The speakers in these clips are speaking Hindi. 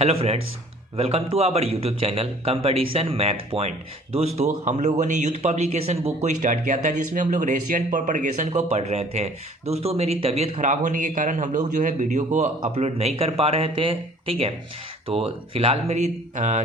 Hello friends, welcome to our YouTube channel competition math point. दोस्तों, हम लोगों ने यूथ पब्लिकेशन बुक को स्टार्ट किया था जिसमें हम लोग रेशिएंट प्रोपगेशन को पढ़ रहे थे। दोस्तों, मेरी तबीयत ख़राब होने के कारण हम लोग वीडियो को अपलोड नहीं कर पा रहे थे। ठीक है, तो फिलहाल मेरी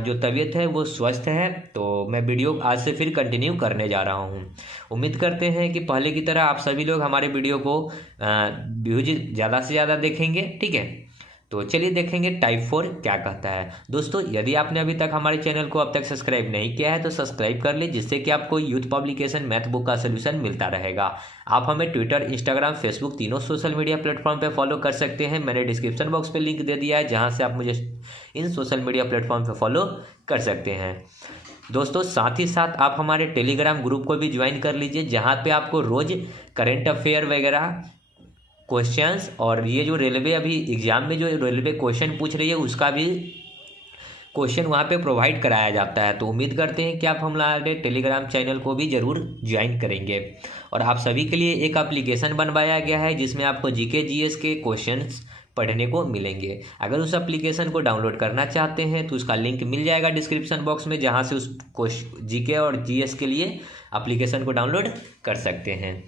जो तबीयत है वो स्वस्थ है, तो मैं वीडियो आज से फिर कंटिन्यू करने जा रहा हूँ। उम्मीद करते हैं कि पहले की तरह आप सभी लोग हमारे वीडियो को व्यूज ज़्यादा से ज़्यादा देखेंगे। ठीक है, तो चलिए देखेंगे टाइप 4 क्या कहता है। दोस्तों, यदि आपने अभी तक हमारे चैनल को अब तक सब्सक्राइब नहीं किया है तो सब्सक्राइब कर ले, जिससे कि आपको यूथ पब्लिकेशन मैथ बुक का सोल्यूशन मिलता रहेगा। आप हमें ट्विटर, इंस्टाग्राम, फेसबुक तीनों सोशल मीडिया प्लेटफॉर्म पे फॉलो कर सकते हैं। मैंने डिस्क्रिप्शन बॉक्स पे लिंक दे दिया है जहाँ से आप मुझे इन सोशल मीडिया प्लेटफॉर्म पे फॉलो कर सकते हैं। दोस्तों, साथ ही साथ आप हमारे टेलीग्राम ग्रुप को भी ज्वाइन कर लीजिए, जहाँ पे आपको रोज़ करेंट अफेयर वगैरह क्वेश्चंस और ये जो रेलवे अभी एग्जाम में जो रेलवे क्वेश्चन पूछ रही है उसका भी क्वेश्चन वहाँ पे प्रोवाइड कराया जाता है। तो उम्मीद करते हैं कि आप हमारे टेलीग्राम चैनल को भी ज़रूर ज्वाइन करेंगे। और आप सभी के लिए एक एप्लीकेशन बनवाया गया है जिसमें आपको जीके जीएस के क्वेश्चंस पढ़ने को मिलेंगे। अगर उस एप्लीकेशन को डाउनलोड करना चाहते हैं तो उसका लिंक मिल जाएगा डिस्क्रिप्शन बॉक्स में, जहाँ से उस जीके और जीएस के लिए एप्लीकेशन को डाउनलोड कर सकते हैं।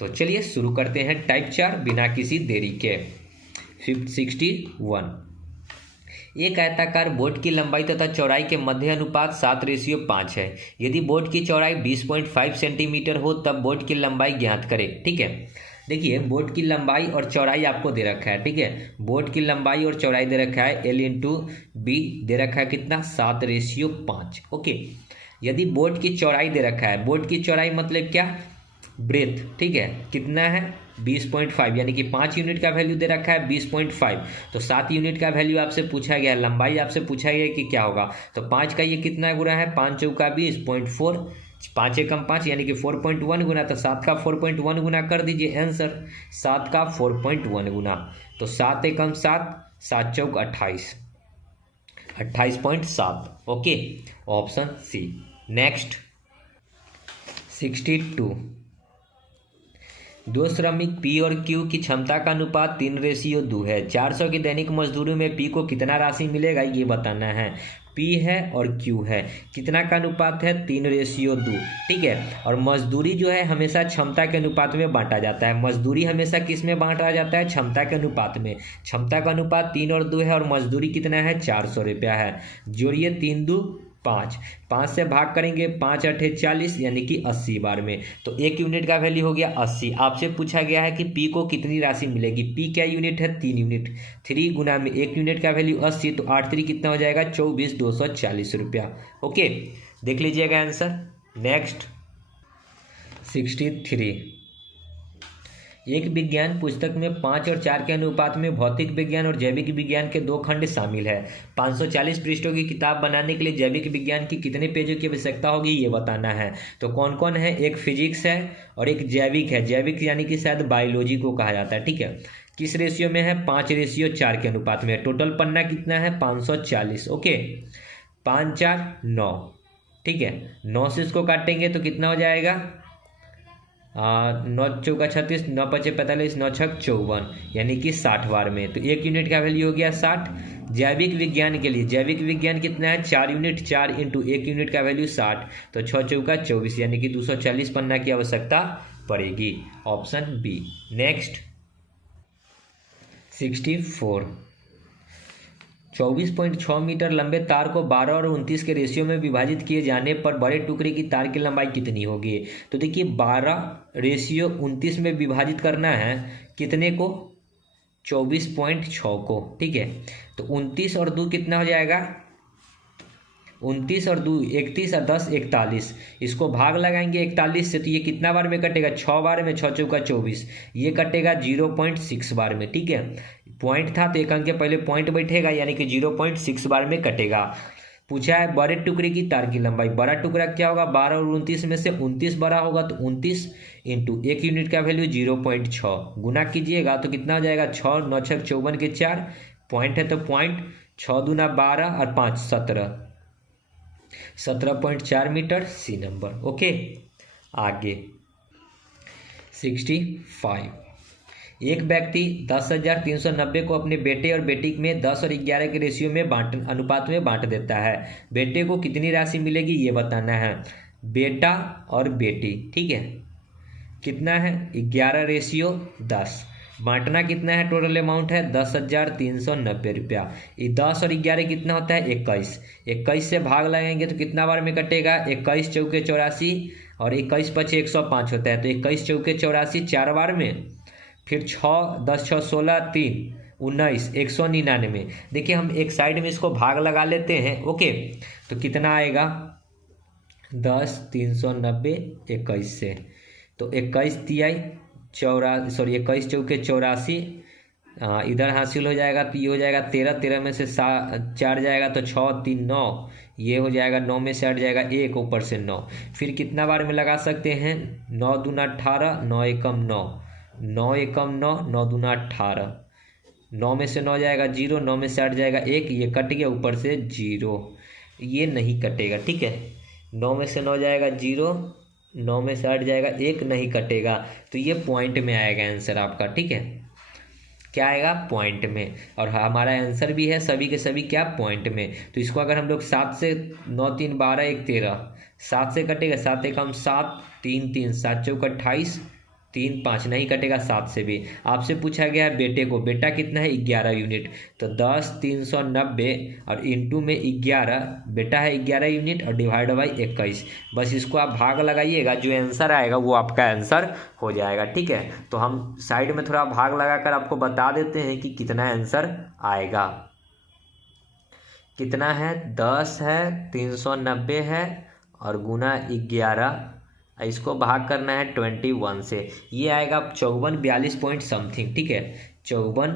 तो चलिए शुरू करते हैं टाइप 4 बिना किसी देरी के। 61 एक आयताकार बोर्ड की लंबाई तथा चौड़ाई के मध्य अनुपात 7:5 है। यदि बोर्ड की चौड़ाई 20.5 सेंटीमीटर हो तब बोर्ड की लंबाई ज्ञात करें। ठीक है, देखिए बोर्ड की लंबाई और चौड़ाई आपको दे रखा है। ठीक है, बोर्ड की लंबाई और चौड़ाई दे रखा है L/B दे रखा है कितना 7:5। ओके, यदि बोर्ड की चौड़ाई दे रखा है, बोर्ड की चौड़ाई मतलब क्या, ब्रेथ। ठीक है, कितना है 20.5, यानी कि 5 यूनिट का वैल्यू दे रखा है 20.5, तो 7 यूनिट का वैल्यू आपसे पूछा गया, लंबाई आपसे पूछा गया कि क्या होगा। तो 5 का ये कितना गुना है, 5 चौका 20.4, 5 एकम 5 यानी कि 4.1 गुना, तो 7 का 4.1 गुना कर दीजिए आंसर। 7 का 4.1 गुना, तो 7 एकम 7, 7 चौक 28, 28.7। Okay, option C. नेक्स्ट 62 दो श्रमिक पी और क्यू की क्षमता का अनुपात 3:2 है। 400 की दैनिक मजदूरी में पी को कितना राशि मिलेगा ये बताना है। पी है और क्यू है, कितना का अनुपात है 3:2। ठीक है, और मजदूरी जो है हमेशा क्षमता के अनुपात में बांटा जाता है। मजदूरी हमेशा किस में बांटा जाता है, क्षमता के अनुपात में। क्षमता का अनुपात 3 और 2 है और मजदूरी कितना है 400 रुपया है। जोड़िए 3 2 5, 5 से भाग करेंगे 5 8 40 यानी कि 80 बार में, तो 1 यूनिट का वैल्यू हो गया 80। आपसे पूछा गया है कि पी को कितनी राशि मिलेगी। पी क्या यूनिट है 3 यूनिट, 3 गुना में 1 यूनिट का वैल्यू 80, तो 8 3 कितना हो जाएगा 24,240 रुपया। ओके, देख लीजिएगा आंसर। नेक्स्ट 63 एक विज्ञान पुस्तक में 5 और 4 के अनुपात में भौतिक विज्ञान और जैविक विज्ञान के 2 खंड शामिल है। 540 पृष्ठों की किताब बनाने के लिए जैविक विज्ञान की कितने पेजों की आवश्यकता होगी ये बताना है। तो कौन कौन है, एक फिजिक्स है और एक जैविक है। जैविक यानी कि शायद बायोलॉजी को कहा जाता है। ठीक है, किस रेशियो में है 5:4 के अनुपात में। टोटल पन्ना कितना है 540। ओके, 5 4 9। ठीक है, 9 से इसको काटेंगे तो कितना हो जाएगा 9 चौका 36, 9 पचे 45, 9 छक 54 यानी कि 60 बार में, तो 1 यूनिट का वैल्यू हो गया 60। जैविक विज्ञान के लिए, जैविक विज्ञान कितना है 4 यूनिट, 4 इंटू 1 यूनिट का वैल्यू 60, तो 6 चौका 24 यानी कि 240 पन्ना की आवश्यकता पड़ेगी। Option B. नेक्स्ट 64 24.6 मीटर लंबे तार को 12 और 29 के रेशियो में विभाजित किए जाने पर बड़े टुकड़े की तार की लंबाई कितनी होगी। तो देखिए 12:29 में विभाजित करना है कितने को, 24.6 को। ठीक है, तो 29 और 2 कितना हो जाएगा, 29 और 2 31 और 10 41, इसको भाग लगाएंगे 41 से, तो ये कितना बार में कटेगा 6 बार में, 6 चौका 24, ये कटेगा 0.6 बार में। ठीक है, पॉइंट था तो एक अंक के पहले पॉइंट बैठेगा यानी कि 0.6 बार में कटेगा। पूछा है बड़े टुकड़े की तार की लंबाई, बड़ा टुकड़ा क्या होगा 12 और 29 में से 29 बड़ा होगा, तो 29 इंटू 1 यूनिट का वैल्यू 0.6 गुना कीजिएगा तो कितना हो जाएगा 6 9 छक 54 के 4, पॉइंट है तो पॉइंट, 6 दूना 12 और 5 17, 17.4 मीटर, सी नंबर। ओके, आगे 65 एक व्यक्ति 10,390 को अपने बेटे और बेटी में 10 और 11 के रेशियो में अनुपात में बांट देता है। बेटे को कितनी राशि मिलेगी ये बताना है। बेटा और बेटी, ठीक है, कितना है 11:10। बांटना कितना है, टोटल अमाउंट है 10,390 रुपया। ये 10 और 11 कितना होता है 21। 21 से भाग लगाएंगे तो कितना बार में कटेगा, 21 चौके 84 और 21 पचे 105 होता है, तो 21 चौके 84 4 बार में, फिर 6 10 6 16 3 19 199। देखिए हम एक साइड में इसको भाग लगा लेते हैं, ओके, तो कितना आएगा 10,390 21 से, तो 21 तिहाई 21 चौके 84, इधर हासिल हो जाएगा तो ये हो जाएगा 13, 13 में से 4 जाएगा तो 6 3 9, ये हो जाएगा 9 में से हट जाएगा 1, ऊपर से 9। फिर कितना बार में लगा सकते हैं, 9 दूना 18, 9 एकम 9, 9 एकम 9, 9 दूना 18, 9 में से 9 जाएगा 0, 9 में से हट जाएगा 1, ये कट गया, ऊपर से 0, ये नहीं कटेगा, ठीक है। 9 में से 9 जाएगा 0, 9 में से हट जाएगा 1, नहीं कटेगा, तो ये पॉइंट में आएगा आंसर आपका, ठीक है। क्या आएगा, पॉइंट में। और हमारा आंसर भी है सभी के सभी क्या, पॉइंट में। तो इसको अगर हम लोग 7 से 9 3 12 1 13, 7 से कटेगा, 7 एकम 7, 3 3 7 चौक 28, 3 5 नहीं कटेगा, 7 से भी। आपसे पूछा गया है बेटे को, बेटा कितना है 11 यूनिट, तो 10,390 और इंटू में 11, बेटा है 11 यूनिट और डिवाइड बाई 21। बस इसको आप भाग लगाइएगा, जो आंसर आएगा वो आपका आंसर हो जाएगा, ठीक है। तो हम साइड में थोड़ा भाग लगाकर आपको बता देते हैं कि कितना आंसर आएगा। कितना है, 10 है, 390 है और गुना 11, इसको भाग करना है 21 से, ये आएगा 54 42 पॉइंट समथिंग, ठीक है, 54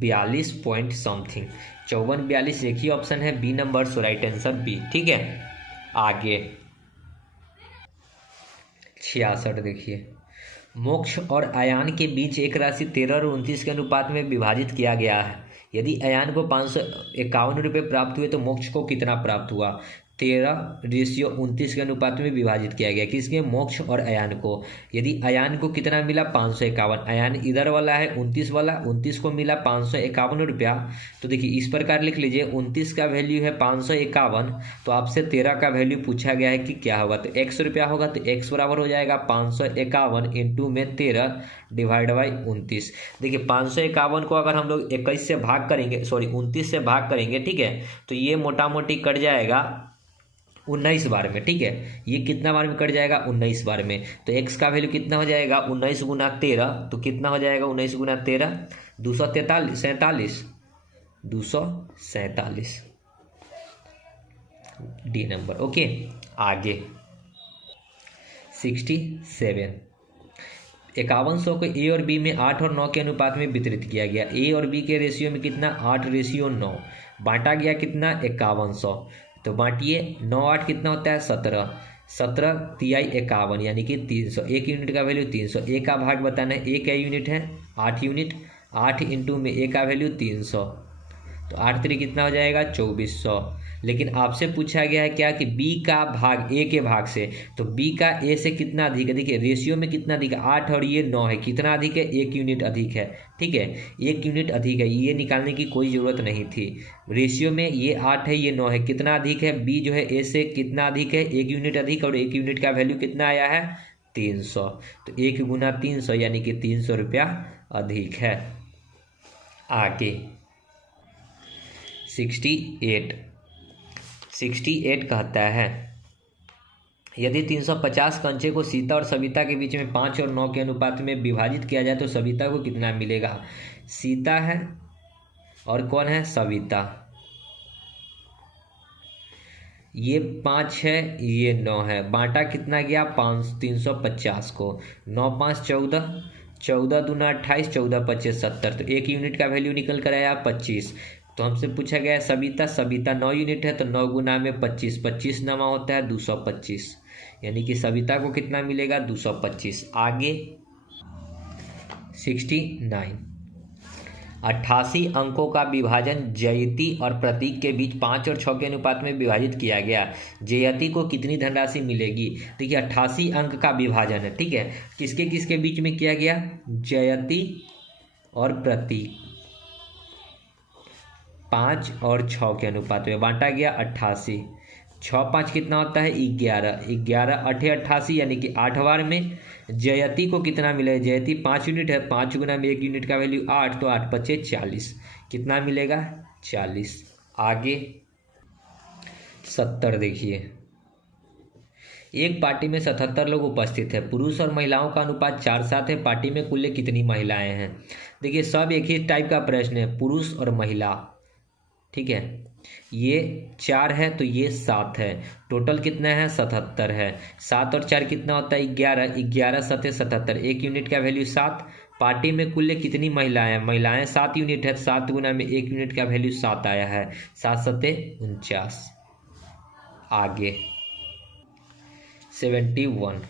42 पॉइंट समथिंग। 54 42 एक ही ऑप्शन है, बी नंबर, सो राइट आंसर बी, ठीक है। आगे 66 देखिए, मोक्ष और अयान के बीच एक राशि 13 और 29 के अनुपात में विभाजित किया गया है। यदि अयान को 551 रुपये प्राप्त हुए तो मोक्ष को कितना प्राप्त हुआ। 13:29 के अनुपात में विभाजित किया गया, किसके, मोक्ष और अयान को। यदि अयान को कितना मिला 551, अयान इधर वाला है 29 वाला, 29 को मिला 551 रुपया, तो देखिए इस प्रकार लिख लीजिए, 29 का वैल्यू है 551, तो आपसे 13 का वैल्यू पूछा गया है कि क्या होगा, तो 100 रुपया होगा, तो x बराबर हो जाएगा 551 इंटू में 13 डिवाइड बाई 29। देखिए 551 को अगर हम लोग 21 से भाग करेंगे, सॉरी 29 से भाग करेंगे, ठीक है, तो ये मोटा मोटी कट जाएगा 19 बार में, ठीक है। ये कितना बार में कट जाएगा, 19 बार में, तो x का वैल्यू कितना हो जाएगा 19 गुना 13, तो कितना हो जाएगा 19 गुना 13, 247, 247 डी नंबर, ओके। आगे 67, 5100 को ए और बी में 8 और 9 के अनुपात में वितरित किया गया। ए और बी के रेशियो में कितना, 8:9, बांटा गया कितना 5100, तो बांटिए 9 8 कितना होता है 17, 17 तिहाई 51 यानी कि 300। एक यूनिट का वैल्यू 300, ए का भाग बताना है, ए क्या यूनिट है 8 यूनिट, 8 इंटू में ए का वैल्यू 300, तो 8 3 कितना हो जाएगा 2400। लेकिन आपसे पूछा गया है क्या कि बी का भाग ए के भाग से, तो बी का ए से कितना अधिक है, देखिए रेशियो में कितना अधिक है 8 और ये 9 है, कितना अधिक है 1 यूनिट अधिक है, ठीक है, 1 यूनिट अधिक है, ये निकालने की कोई ज़रूरत नहीं थी। रेशियो में ये 8 है ये 9 है, कितना अधिक है, बी जो है ए से कितना अधिक है 1 यूनिट अधिक, और 1 यूनिट का वैल्यू कितना आया है 300, तो 1 गुना 300 यानी कि 300 रुपया अधिक है। आगे 68 कहता है, यदि 350 कंचे को सीता और सविता के बीच में 5 और 9 के अनुपात में विभाजित किया जाए तो सविता को कितना मिलेगा। सीता है और कौन है सविता, ये 5 है ये 9 है, बांटा कितना गया 350 को, 9 5 14, 14 दूना 28, 14 25 70, तो 1 यूनिट का वैल्यू निकल कर आया 25। तो हमसे पूछा गया है सविता, सविता 9 यूनिट है, तो 9 गुना में 25, 25 नमा होता है 225, यानी कि सविता को कितना मिलेगा 225। आगे 69, 88 अंकों का विभाजन जयती और प्रतीक के बीच 5 और 6 के अनुपात में विभाजित किया गया, जयती को कितनी धनराशि मिलेगी। देखिए 88 अंक का विभाजन है, ठीक है, किसके किसके बीच में किया गया, जयती और प्रतीक 5 और 6 के अनुपात में बांटा गया 88। 6 5 कितना होता है 11, 11 8 88 यानी कि 8 बार में। जयती को कितना मिलेगा, जयती 5 यूनिट है, 5 गुना में 1 यूनिट का वैल्यू 8, तो 8 पचे 40, कितना मिलेगा 40। आगे 70 देखिए, एक पार्टी में 77 लोग उपस्थित है, पुरुष और महिलाओं का अनुपात 4:7 है, पार्टी में कुल कितनी महिलाएं हैं। देखिए सब एक ही टाइप का प्रश्न है, पुरुष और महिला, ठीक है। ये 4 है तो ये 7 है, टोटल कितना है 77 है। 7 और 4 कितना होता है 11, 11 7 77, 1 यूनिट का वैल्यू 7। पार्टी में कुल कितनी महिलाएं हैं, महिलाएं 7 यूनिट है, 7 गुना में 1 यूनिट का वैल्यू 7 आया है, 7 7 49। आगे 71,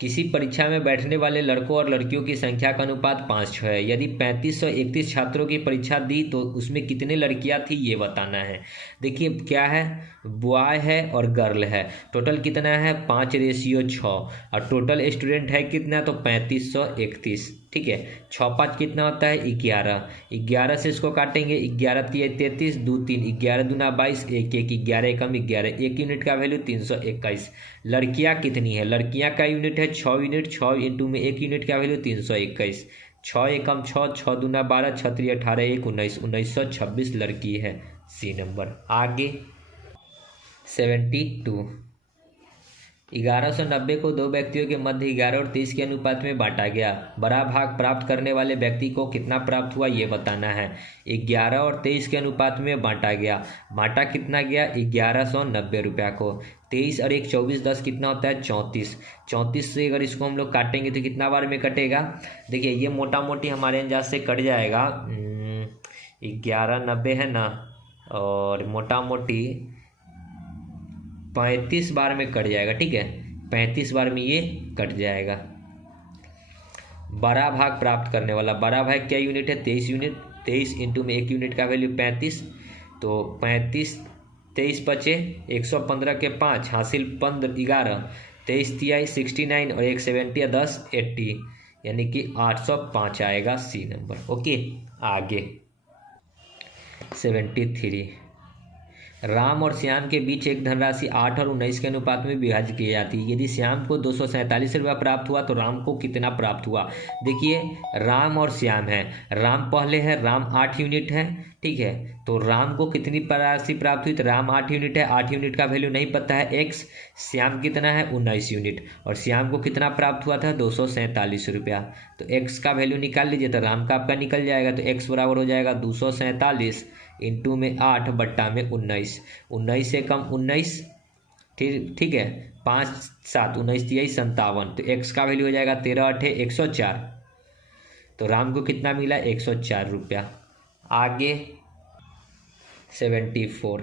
किसी परीक्षा में बैठने वाले लड़कों और लड़कियों की संख्या का अनुपात 5:6 है। यदि 3531 छात्रों की परीक्षा दी तो उसमें कितने लड़कियां थी ये बताना है। देखिए क्या है, बॉय है और गर्ल है, टोटल कितना है 5:6 और टोटल स्टूडेंट है कितना, तो 3531, ठीक है। 6 5 कितना होता है 11, 11 से इसको काटेंगे, 11 3 33, 2 3, 11 दूना 22, 1 1, 11 एकम 11, 1 यूनिट का वैल्यू 321। लड़कियां कितनी है, लड़कियां का यूनिट है 6 यूनिट, 6 इंटू में 1 यूनिट का वैल्यू 321, 6 एकम 6, 6 दूना 12, 6 3 18, 1 19, 1926 लड़की है, सी नंबर। आगे 72, 1190 को दो व्यक्तियों के मध्य 11 और 30 के अनुपात में बांटा गया। बड़ा भाग प्राप्त करने वाले व्यक्ति को कितना प्राप्त हुआ ये बताना है। 11 और 23 के अनुपात में बांटा गया, बांटा कितना गया 1190 रुपया को। 23 और 1 24, 10 कितना होता है 34, 34 से अगर इसको हम लोग काटेंगे तो कितना बार में कटेगा। देखिए ये मोटा मोटी हमारे अंदाज से कट जाएगा 1190 है ना, और मोटा मोटी 35 बार में कट जाएगा, ठीक है, 35 बार में ये कट जाएगा। बड़ा भाग प्राप्त करने वाला, बड़ा भाग क्या यूनिट है 23 यूनिट, 23 इंटू में 1 यूनिट का वैल्यू 35, तो 35 23 बचे 115 के 5 हासिल 15 11, 23 तिहाई 69 और 1 70 10 80 यानी कि 805 आएगा, सी नंबर। ओके आगे 73, राम और श्याम के बीच एक धनराशि 8 और 19 के अनुपात में विभाजित की जाती है। यदि श्याम को 247 रुपया प्राप्त हुआ तो राम को कितना प्राप्त हुआ। देखिए राम और श्याम है, राम पहले है, राम 8 यूनिट है, ठीक है, तो राम को कितनी राशि प्राप्त हुई, तो राम 8 यूनिट है, 8 यूनिट का वैल्यू नहीं पता है एक्स, श्याम कितना है 19 यूनिट, और श्याम को कितना प्राप्त हुआ था 247 रुपया, तो एक्स का वैल्यू निकाल लीजिए, तो राम का आपका निकल जाएगा, तो एक्स बराबर हो जाएगा 247 इंटू में 8 बट्टा में 19, 19 से कम 19, ठीक है, 5 7 19 3 57, तो एक्स का वैल्यू हो जाएगा 13 8 104, तो राम को कितना मिला 104 रुपया। आगे 74,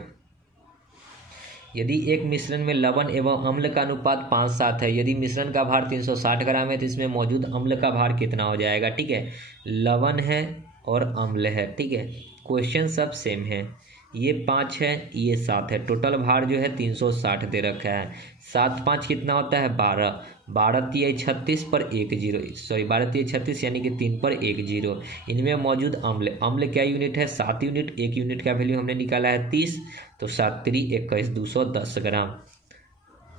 यदि एक मिश्रण में लवण एवं अम्ल का अनुपात 5:7 है, यदि मिश्रण का भार 360 ग्राम है तो इसमें मौजूद अम्ल का भार कितना हो जाएगा। ठीक है, लवण है और अम्ल है, ठीक है, क्वेश्चन सब सेम है, ये 5 है ये 7 है, टोटल भार जो है 360 दे रखा है। 7 5 कितना होता है 12, 12 3 36 पर 1 0, सॉरी 12 3 36 यानी कि 3 पर 1 0। इनमें मौजूद अम्ल, अम्ल क्या यूनिट है 7 यूनिट, 1 यूनिट का वैल्यू हमने निकाला है 30, तो 7 3 21 210 ग्राम।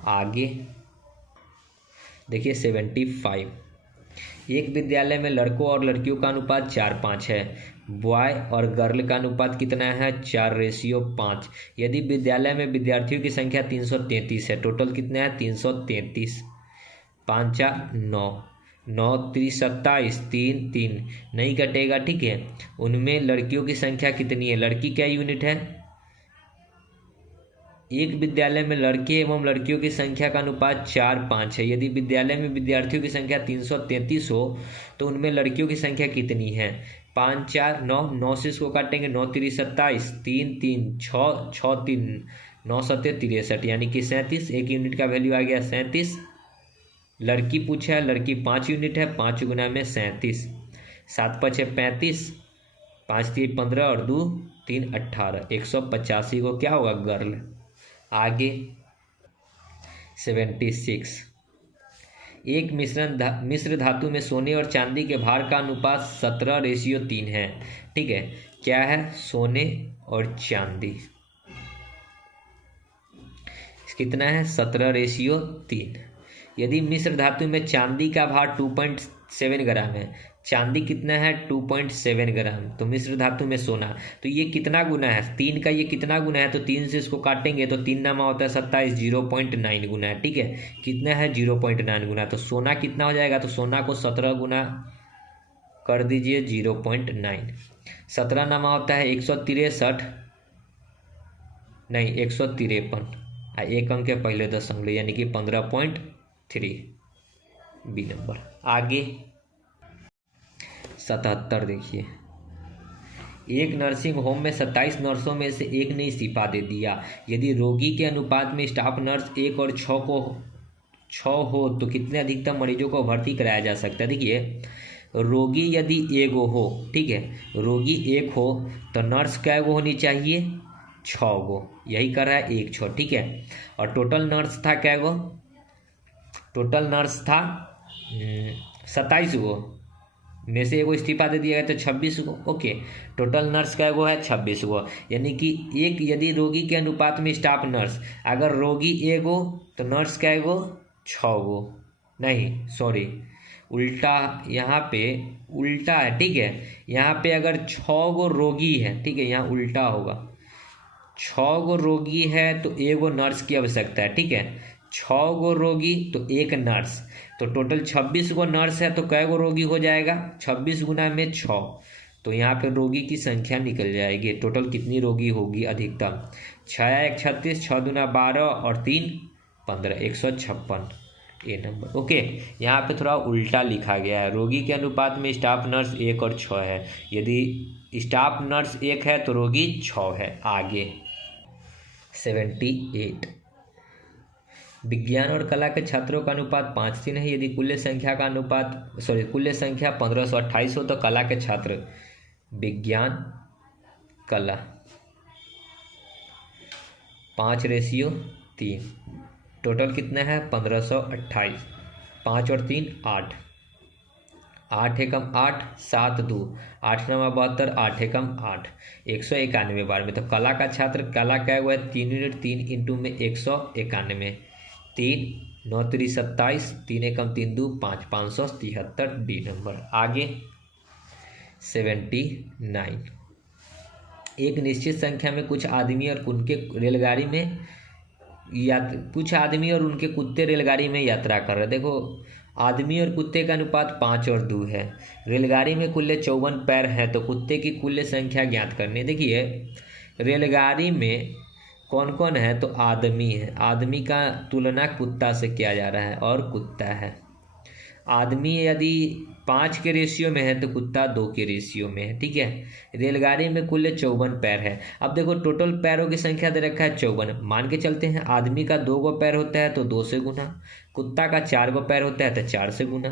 आगे देखिए 75, एक विद्यालय में लड़कों और लड़कियों का अनुपात 4:5 है, बॉय और गर्ल का अनुपात कितना है 4:5। यदि विद्यालय में विद्यार्थियों की संख्या 333 है, टोटल कितना है 333, 5 4 9, 9 3 27, 3 3 नहीं कटेगा, ठीक है। उनमें लड़कियों की संख्या कितनी है, लड़की क्या यूनिट है, एक विद्यालय में लड़के एवं लड़कियों की संख्या का अनुपात 4:5 है। यदि विद्यालय में विद्यार्थियों की संख्या 333 हो तो उनमें लड़कियों की संख्या कितनी है, 5 4 9, 9 से इसको काटेंगे 9 3 27, 3 3 6 6 3 9 7 63 यानी कि 37, 1 यूनिट का वैल्यू आ गया 37। लड़की पूछा है, लड़की 5 यूनिट है, 5 गुना में 37, 7 5 35, 5 3 15 और 2 3 18, 185 को क्या होगा गर्ल। आगे 76, एक मिश्र धातु में सोने और चांदी के भार का अनुपात 17:3 है। ठीक है, क्या है? सोने और चांदी कितना है? 17:3। यदि मिश्र धातु में चांदी का भार 2.7 ग्राम है, चांदी कितना है? 2.7 ग्राम। तो मिश्र धातु में सोना, तो ये कितना गुना है? 3 का ये कितना गुना है? तो 3 से इसको काटेंगे तो 3 नामा होता है 27, 0.9 गुना है। ठीक है, कितना है? 0.9 गुना। तो सोना कितना हो जाएगा? तो सोना को 17 गुना कर दीजिए 0.9। 17 नामा होता है 163, नहीं 153, एक अंक के पहले दशमलव यानी कि 15.3 बी नंबर। आगे 77 देखिए, एक नर्सिंग होम में 27 नर्सों में से एक ने इस्तीफा दे दिया। यदि रोगी के अनुपात में स्टाफ नर्स 1 और 6 हो तो कितने अधिकतम मरीजों को भर्ती कराया जा सकता है? देखिए, रोगी यदि एगो हो, ठीक है, रोगी 1 हो तो नर्स क्या गो होनी चाहिए? 6 गो। यही कर रहा है 1 6, ठीक है। और टोटल नर्स था क्या गो? टोटल नर्स था 27 गो, में से एगो इस्तीफा दे दिया गया तो 26 गो। ओके, टोटल नर्स क्या गो है? 26 गो। यानी कि एक यदि रोगी के अनुपात में स्टाफ नर्स, अगर रोगी एगो तो नर्स क्या गो? 6 गो। नहीं सॉरी, उल्टा, यहाँ पे उल्टा है। ठीक है, यहाँ पे अगर 6 गो रोगी है, ठीक है, यहाँ उल्टा होगा। 6 गो रोगी है तो एगो नर्स की आवश्यकता है। ठीक है, 6 गो रोगी तो 1 नर्स, तो टोटल 26 गो नर्स है तो कै गो रोगी हो जाएगा? 26 गुना में 6, तो यहाँ पे रोगी की संख्या निकल जाएगी। टोटल कितनी रोगी होगी अधिकतम? 6 1 36, 6 दूना 12 और 3 15, 156 ए नंबर। ओके, यहाँ पे थोड़ा उल्टा लिखा गया है। रोगी के अनुपात में स्टाफ नर्स 1 और 6 है। यदि स्टाफ नर्स 1 है तो रोगी 6 है। आगे 78, विज्ञान और कला के छात्रों का अनुपात 5:3 है। यदि कुल संख्या 1528 हो तो कला के छात्र, विज्ञान कला 5:3, टोटल कितना है? 1528। 5 और 3 8, 8 एकम 8, 7 2, 8 9 72, 8 एकम 8, 191 बार में। तो कला का छात्र, कला क्या हुआ है? 3 यूनिट, 3 इंटू में 191, 3 9 3 27, 3 एकम 3 2 5, 573 डी नंबर। आगे 79, एक निश्चित संख्या में कुछ आदमी और उनके रेलगाड़ी में कुछ आदमी और उनके कुत्ते रेलगाड़ी में यात्रा कर रहे। देखो, आदमी और कुत्ते का अनुपात 5 और 2 है। रेलगाड़ी में कुल 54 पैर है तो कुत्ते की कुल संख्या ज्ञात करनी। देखिए, रेलगाड़ी में कौन कौन है? तो आदमी है। आदमी का तुलना कुत्ता से किया जा रहा है और कुत्ता है। आदमी यदि 5 के रेशियो में है तो कुत्ता 2 के रेशियो में है। ठीक है, रेलगाड़ी में कुल 54 पैर है। अब देखो, टोटल पैरों की संख्या दे रखा है 54। मान के चलते हैं आदमी का 2 गो पैर होता है तो 2 से गुना, कुत्ता का 4 गो पैर होता है तो 4 से गुना,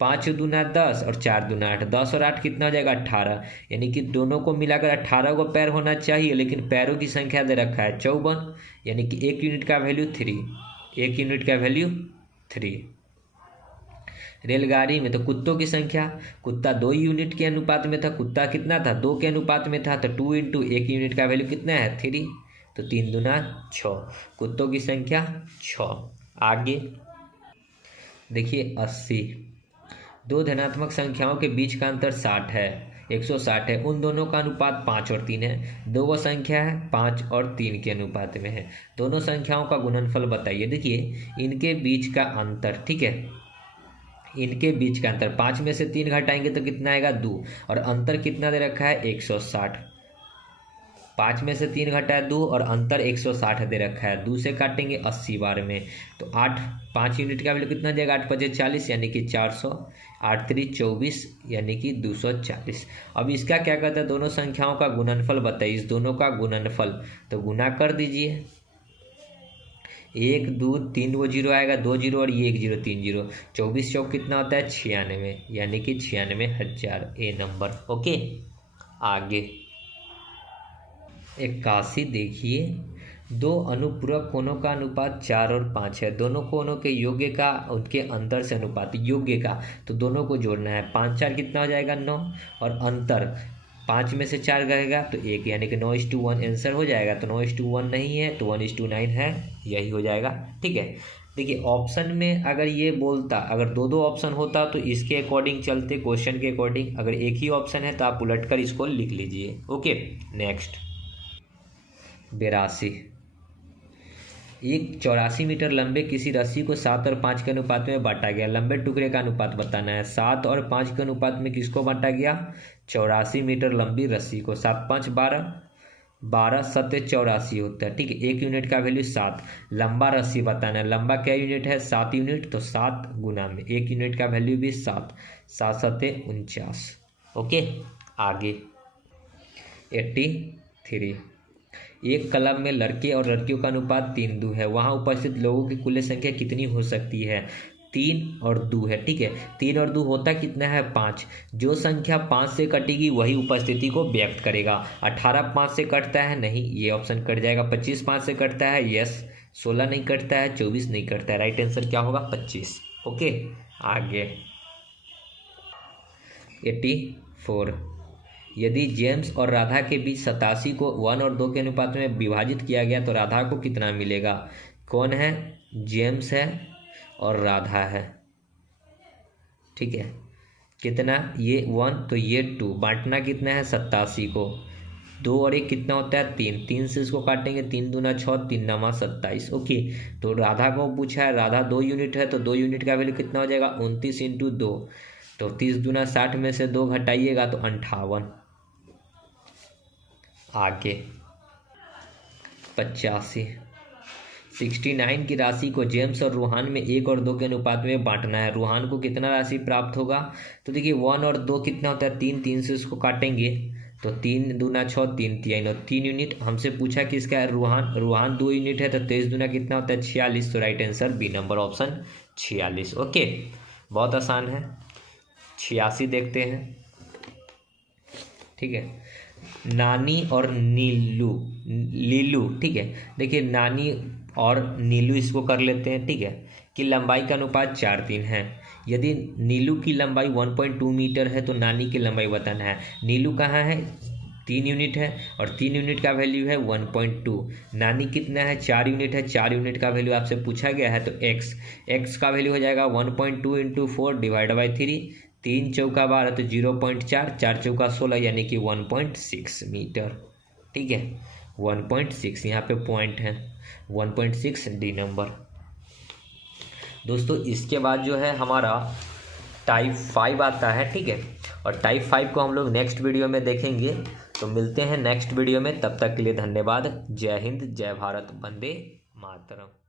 5 दूना 10 और 4 दूना 8, 10 और 8 कितना हो जाएगा? 18। यानी कि दोनों को मिलाकर 18 गो पैर होना चाहिए, लेकिन पैरों की संख्या दे रखा है 54। यानी कि 1 यूनिट का वैल्यू 3, 1 यूनिट का वैल्यू 3। रेलगाड़ी में तो कुत्तों की संख्या, कुत्ता 2 यूनिट के अनुपात में था, कुत्ता कितना था? 2 के अनुपात में था, तो 2 इंटू 1 यूनिट का वैल्यू कितना है? 3, तो 3 दूना 6, कुत्तों की संख्या 6। आगे देखिए 80, दो धनात्मक संख्याओं के बीच का अंतर 60 है, 160 है। उन दोनों का अनुपात 5 और 3 है। दो वो संख्या है 5 और 3 के अनुपात में है। दोनों संख्याओं का गुणनफल बताइए। देखिए, इनके बीच का अंतर, ठीक है, इनके बीच का अंतर 5 में से 3 घटाएंगे तो कितना आएगा? 2, और अंतर कितना दे रखा है? 160। 5 में से 3 घटाए 2 और अंतर 160 दे रखा है। 2 से काटेंगे 80 बार में, तो 5 यूनिट का वैल्यू कितना देगा? 8 5 40 यानी कि 400, 8 3 24 यानी कि 240। अब इसका क्या कहता है? दोनों संख्याओं का गुणनफल बताइए। इस दोनों का गुणनफल तो गुना कर दीजिए। 1 2 3 वो 0 आएगा, 2 0 और ये 1 0 3 0, 24 चौक कितना होता है? 96, यानी कि 96,000 ए नंबर। ओके, आगे 81 देखिए, दो अनुपूरक कोणों का अनुपात 4 और 5 है। दोनों कोणों के योग्य का उनके अंतर से अनुपात योग्य का, तो दोनों को जोड़ना है। 5 4 कितना हो जाएगा 9, और अंतर 5 में से 4 गएगा तो 1, यानी कि 9:1 आंसर हो जाएगा। तो 9:1 नहीं है तो 1:9 है, यही हो जाएगा। ठीक है, देखिए ऑप्शन में अगर ये बोलता, अगर दो दो ऑप्शन होता तो इसके अकॉर्डिंग चलते, क्वेश्चन के अकॉर्डिंग। अगर एक ही ऑप्शन है तो आप उलटकर इसको लिख लीजिए। Okay, next 82। एक 84 मीटर लंबे किसी रस्सी को 7 और 5 के अनुपात में बांटा गया। लंबे टुकड़े का अनुपात बताना है। 7 और 5 के अनुपात में किसको बांटा गया? 84 मीटर लंबी रस्सी को। 7 5 12, 12 7 84 होता है। ठीक है, एक यूनिट का वैल्यू 7। लंबा रस्सी बताना है। लंबा क्या यूनिट है? 7 यूनिट, तो 7 गुना में एक यूनिट का वैल्यू भी 7, 7 7 49। ओके, आगे 83। एक क्लब में लड़के और लड़कियों का अनुपात 3:2 है। वहाँ उपस्थित लोगों की कुल संख्या कितनी हो सकती है? 3 और 2 है। ठीक है, 3 और 2 होता कितना है? 5। जो संख्या 5 से कटेगी वही उपस्थिति को व्यक्त करेगा। 18 5 से कटता है? नहीं, ये ऑप्शन कट जाएगा। 25 5 से कटता है? यस। 16 नहीं कटता है, 24 नहीं कटता है। राइट आंसर क्या होगा? 25। ओके, आगे 84। यदि जेम्स और राधा के बीच 87 को 1 और 2 के अनुपात में विभाजित किया गया तो राधा को कितना मिलेगा? कौन है? जेम्स है और राधा है। ठीक है, कितना? ये 1 तो ये 2, बांटना कितना है? 87 को। 2 और 1 कितना होता है? 3, 3 से इसको काटेंगे, 3 दूना 6, 3 9 27। ओके, तो राधा को पूछा है, राधा 2 यूनिट है तो 2 यूनिट का वैल्यू कितना हो जाएगा? 29 × 2, तो 30 दूना 60 में से 2 घटाइएगा तो 58। आगे 85। 69 की राशि को जेम्स और रूहान में 1 और 2 के अनुपात में बांटना है। रूहान को कितना राशि प्राप्त होगा? तो देखिए 1 और 2 कितना होता है? 3, 3 से इसको काटेंगे तो 3 दूना 6, 3 3 और 3 यूनिट। हमसे पूछा कि इसका रूहान 2 यूनिट है तो 23 दूना कितना होता है? 46। तो right answer B number option 46। ओके, बहुत आसान है। 86 देखते हैं। ठीक है, नानी और लीलू। ठीक है, देखिए नानी और नीलू इसको कर लेते हैं। ठीक है, कि लंबाई का अनुपात 4 3 है। यदि नीलू की लंबाई 1.2 मीटर है तो नानी की लंबाई बताना है। नीलू कहाँ है? 3 यूनिट है और 3 यूनिट का वैल्यू है 1.2। नानी कितना है? 4 यूनिट है। 4 यूनिट का वैल्यू आपसे पूछा गया है तो एक्स का वैल्यू हो जाएगा 1.2 × 4 डिवाइड बाई 3। 3 चौका 12 तो 0.4, 4 चौका 16 यानी कि 1.6 मीटर। ठीक है, 1.6 यहाँ पे पॉइंट है। 1.6 डी नंबर। दोस्तों इसके बाद जो है हमारा टाइप 5 आता है। ठीक है, और टाइप 5 को हम लोग नेक्स्ट वीडियो में देखेंगे। तो मिलते हैं नेक्स्ट वीडियो में, तब तक के लिए धन्यवाद। जय हिंद, जय भारत, वंदे मातरम।